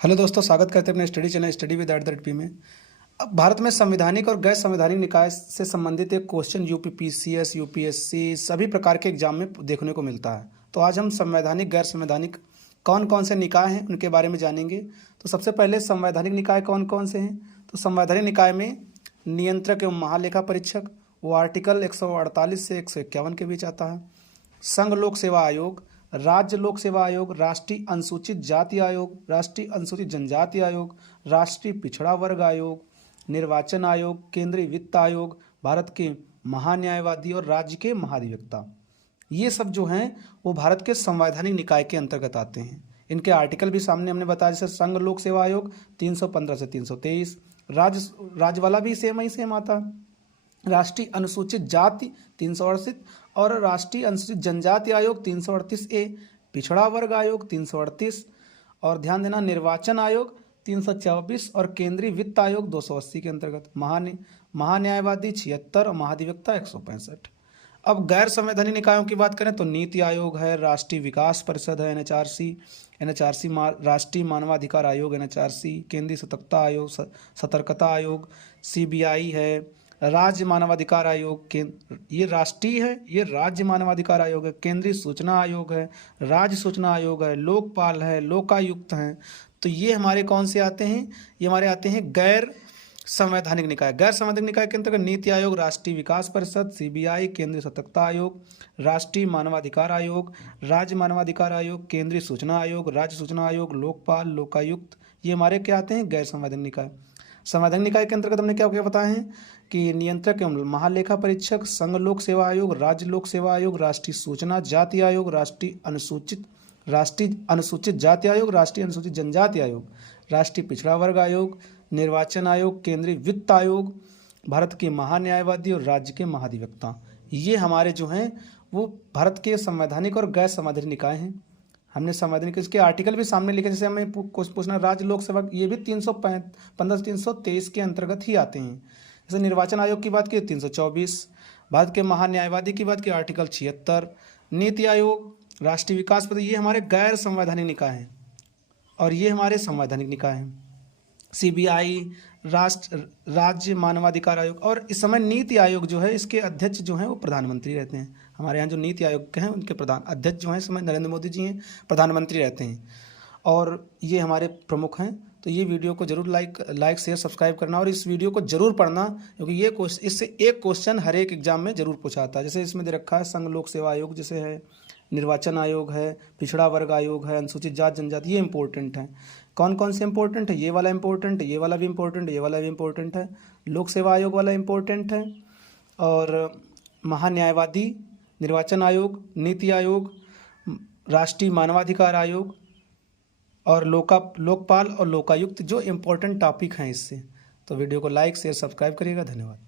Hello दोस्तों, स्वागत करते हैं अपने study channel study with @P में। अब भारत में संवैधानिक और गैर संवैधानिक निकाय से संबंधित एक क्वेश्चन यूपी पीसीएस, यूपीएससी सभी प्रकार के एग्जाम में देखने को मिलता है। तो आज हम संवैधानिक गैर संवैधानिक कौन कौन से निकाय हैं उनके बारे में जानेंगे। तो सबसे पहले संवैधानिक निकाय कौन कौन से हैं। तो संवैधानिक निकाय में नियंत्रक एवं महालेखा परीक्षक, वो आर्टिकल 148 से 151 के बीच आता है। संघ लोक सेवा आयोग, राज्य लोक सेवा आयोग, राष्ट्रीय अनुसूचित जाति आयोग, राष्ट्रीय अनुसूचित जनजाति आयोग, राष्ट्रीय पिछड़ा वर्ग आयोग, निर्वाचन आयोग, केंद्रीय वित्त आयोग, भारत के महान्यायवादी और राज्य के महाधिवक्ता। ये सब जो हैं वो भारत के संवैधानिक निकाय के अंतर्गत आते हैं। इनके आर्टिकल भी सामने हमने बताया, जैसे संघ लोक सेवा आयोग 315 से 323, राज्य वाला भी सेम आता है। राष्ट्रीय अनुसूचित जाति 338 और राष्ट्रीय अनुसूचित जनजाति आयोग 338A, पिछड़ा वर्ग आयोग 338 और ध्यान देना निर्वाचन आयोग 324 और केंद्रीय वित्त आयोग 280 के अंतर्गत, महान्यायवादी 76 और महाधिवक्ता 165। अब गैर संवैधानिक निकायों की बात करें तो नीति आयोग है, राष्ट्रीय विकास परिषद है NHRC, राष्ट्रीय मानवाधिकार आयोग NHRC, केंद्रीय सतर्कता आयोग CBI है, राज्य मानवाधिकार आयोग ये राष्ट्रीय है, ये राज्य मानवाधिकार आयोग है, केंद्रीय सूचना आयोग है, राज्य सूचना आयोग है, लोकपाल है, लोकायुक्त हैं। तो ये हमारे कौन से आते हैं, ये हमारे आते हैं गैर संवैधानिक निकाय। गैर संवैधानिक निकाय के अंतर्गत नीति आयोग, राष्ट्रीय विकास परिषद CBI, केंद्रीय सतर्कता आयोग, राष्ट्रीय मानवाधिकार आयोग, राज्य मानवाधिकार आयोग, केंद्रीय सूचना आयोग, राज्य सूचना आयोग, लोकपाल, लोकायुक्त, ये हमारे क्या आते हैं, गैर संवैधानिक निकाय। संवैधानिक निकाय के अंतर्गत हमने क्या क्या बताया है कि नियंत्रक एवं महालेखा परीक्षक, संघ लोक सेवा आयोग, राज्य लोक सेवा आयोग, राष्ट्रीय सूचना जाति आयोग, राष्ट्रीय अनुसूचित जाति आयोग, राष्ट्रीय अनुसूचित जनजाति आयोग, राष्ट्रीय पिछड़ा वर्ग आयोग, निर्वाचन आयोग, केंद्रीय वित्त आयोग, भारत के महान्यायवादी और राज्य के महाधिवक्ता। ये हमारे जो हैं वो भारत के संवैधानिक और गैर संवैधानिक निकाय हैं। हमने संवैधानिक इसके आर्टिकल भी सामने लिखे, जैसे हमें पूछना राज्य लोक सेवा, ये भी 315 से 323 के अंतर्गत ही आते हैं। जैसे निर्वाचन आयोग की बात की 324, भारत के महान्यायवादी की बात की आर्टिकल 76, नीति आयोग, राष्ट्रीय विकास परिषद, ये हमारे गैर संवैधानिक निकाय हैं और ये हमारे संवैधानिक निकाय हैं। CBI, राज्य मानवाधिकार आयोग, और इस समय नीति आयोग जो है इसके अध्यक्ष जो हैं वो प्रधानमंत्री रहते हैं। हमारे यहाँ जो नीति आयोग के हैं उनके प्रधान अध्यक्ष जो हैं इस समय नरेंद्र मोदी जी हैं, प्रधानमंत्री रहते हैं और ये हमारे प्रमुख हैं। तो ये वीडियो को जरूर लाइक शेयर सब्सक्राइब करना और इस वीडियो को जरूर पढ़ना, क्योंकि ये इससे एक क्वेश्चन हर एक एग्जाम में जरूर पूछा आता है। जैसे इसमें दे रखा है संघ लोक सेवा आयोग जैसे है, निर्वाचन आयोग है, पिछड़ा वर्ग आयोग है, अनुसूचित जाति जनजाति, ये इंपॉर्टेंट है। कौन कौन से इंपॉर्टेंट है, ये वाला इंपॉर्टेंट है, ये वाला भी इंपॉर्टेंट है, ये वाला भी इंपॉर्टेंट है, लोक सेवा आयोग वाला इंपॉर्टेंट है, और महान्यायवादी, निर्वाचन आयोग, नीति आयोग, राष्ट्रीय मानवाधिकार आयोग और लोकपाल और लोकायुक्त जो इम्पोर्टेंट टॉपिक हैं इससे। तो वीडियो को लाइक शेयर सब्सक्राइब करिएगा। धन्यवाद।